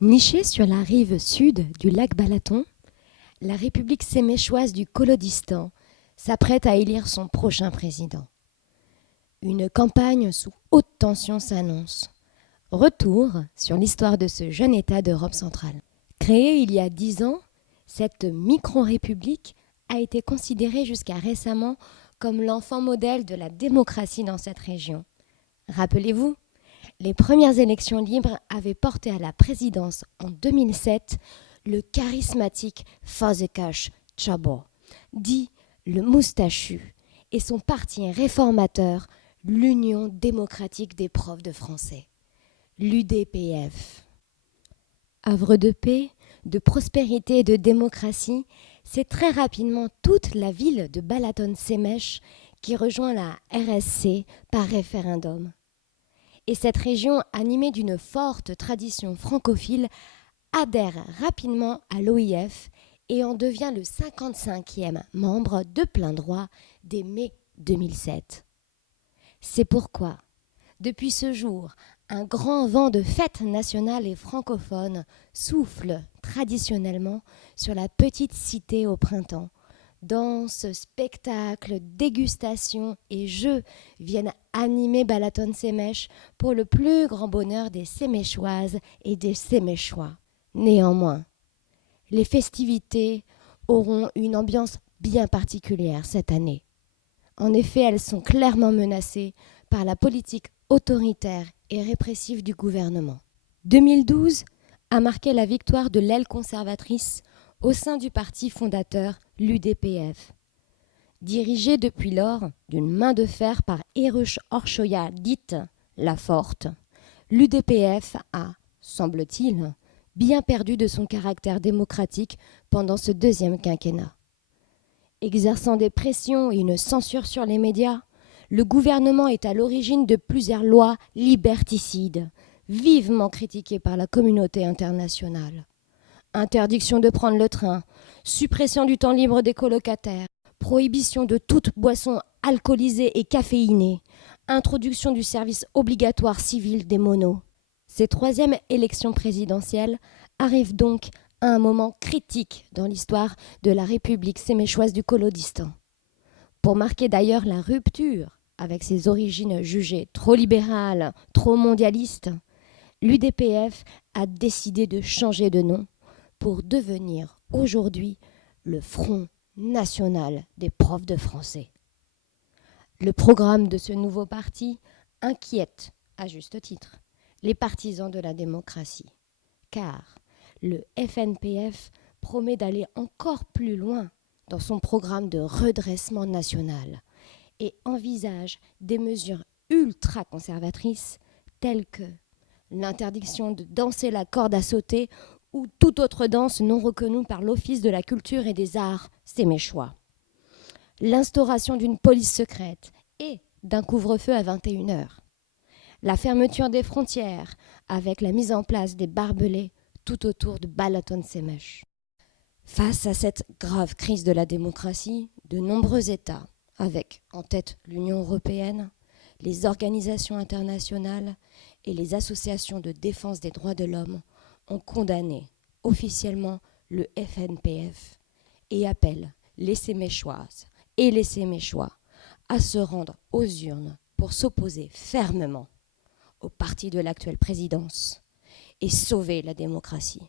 Nichée sur la rive sud du lac Balaton, la République séméchoise du Kolodistan s'apprête à élire son prochain président. Une campagne sous haute tension s'annonce. Retour sur l'histoire de ce jeune État d'Europe centrale. Créée il y a 10 ans, cette micro-république a été considérée jusqu'à récemment comme l'enfant modèle de la démocratie dans cette région. Rappelez-vous, les premières élections libres avaient porté à la présidence en 2007 le charismatique Fazekas Chabo, dit le moustachu, et son parti réformateur, l'Union démocratique des profs de français, l'UDPF. Havre de paix, de prospérité et de démocratie, c'est très rapidement toute la ville de Balaton-Semech qui rejoint la RSC par référendum. Et cette région, animée d'une forte tradition francophile, adhère rapidement à l'OIF et en devient le 55e membre de plein droit dès mai 2007. C'est pourquoi, depuis ce jour, un grand vent de fête nationale et francophone souffle traditionnellement sur la petite cité au printemps. Danses, spectacles, dégustations et jeux viennent animer Balaton-Semech pour le plus grand bonheur des Séméchoises et des Séméchois. Néanmoins, les festivités auront une ambiance bien particulière cette année. En effet, elles sont clairement menacées par la politique autoritaire et répressive du gouvernement. 2012 a marqué la victoire de l'aile conservatrice au sein du parti fondateur, l'UDPF. Dirigé depuis lors d'une main de fer par Erush Orchoya, dite la Forte, l'UDPF a, semble-t-il, bien perdu de son caractère démocratique pendant ce deuxième quinquennat. Exerçant des pressions et une censure sur les médias, le gouvernement est à l'origine de plusieurs lois liberticides, vivement critiquées par la communauté internationale. Interdiction de prendre le train, suppression du temps libre des colocataires, prohibition de toute boisson alcoolisée et caféinée, introduction du service obligatoire civil des monos. Ces troisièmes élections présidentielles arrivent donc à un moment critique dans l'histoire de la République séméchoise du Kolodistan. Pour marquer d'ailleurs la rupture avec ses origines jugées trop libérales, trop mondialistes, l'UDPF a décidé de changer de nom pour devenir aujourd'hui le Front national des profs de français. Le programme de ce nouveau parti inquiète, à juste titre, les partisans de la démocratie, car le FNPF promet d'aller encore plus loin dans son programme de redressement national et envisage des mesures ultra-conservatrices telles que l'interdiction de danser la corde à sauter ou toute autre danse non reconnue par l'Office de la culture et des arts séméchois, l'instauration d'une police secrète et d'un couvre-feu à 21h, la fermeture des frontières avec la mise en place des barbelés tout autour de Balaton-Semech. Face à cette grave crise de la démocratie, de nombreux États, avec en tête l'Union européenne, les organisations internationales et les associations de défense des droits de l'homme, ont condamné officiellement le FNPF et appellent les Séméchoises et les Séméchois à se rendre aux urnes pour s'opposer fermement au parti de l'actuelle présidence et sauver la démocratie.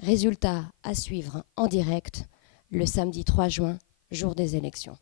Résultat à suivre en direct le samedi 3 juin, jour des élections.